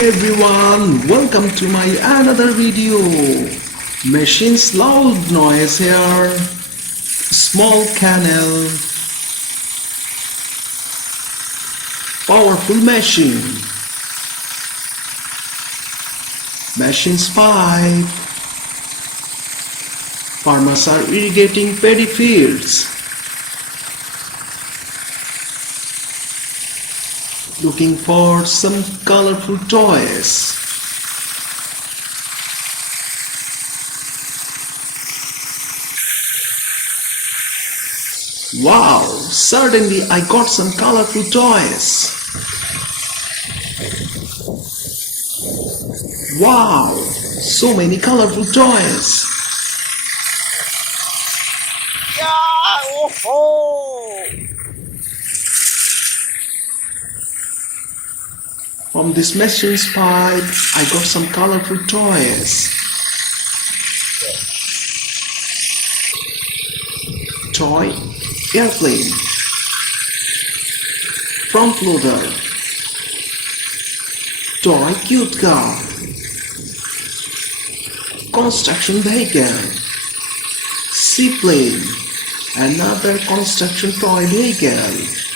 Everyone, welcome to my another video. Machine's loud noise here. Small canal. Powerful machine. Machine's pipe. Farmers are irrigating paddy fields. Looking for some colorful toys. Wow, certainly I got some colorful toys. Wow, so many colorful toys. From this machine's pipe, I got some colorful toys. Toy airplane, front loader, toy cute car, construction vehicle, seaplane, another construction toy vehicle.